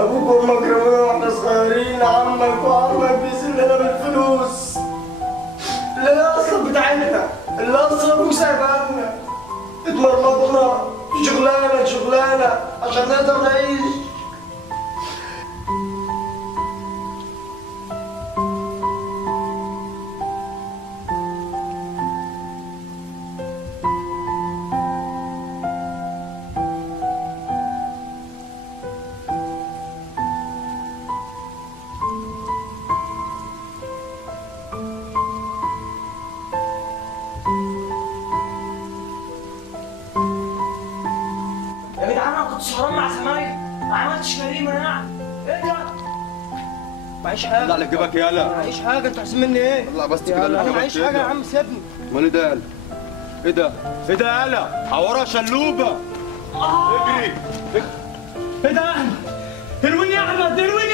ابوك وامك رمونا واحنا صغيرين، عمك وعمك بيسيب لنا بالفلوس اللي هي اصلا بتاعتنا، اللي اصلا ابوك سايبها لنا. اتمرمطنا شغلانه شغلانه عشان نقدر نعيش. يا جدعان انا كنت سهران مع زمايلي، ما عملتش جريمه يعني. ايه ده؟ معيش حاجه. لا جيبك يالا. معيش حاجه، انتوا عايزين مني ايه؟ لا بس كده انا معيش حاجه يا عم، سيبني. امال ايه ده يالا؟ ايه ده؟ ايه ده يالا؟ عورها شلوبه. اجري. ايه ده يا احمد؟ تلويني يا احمد، تلويني.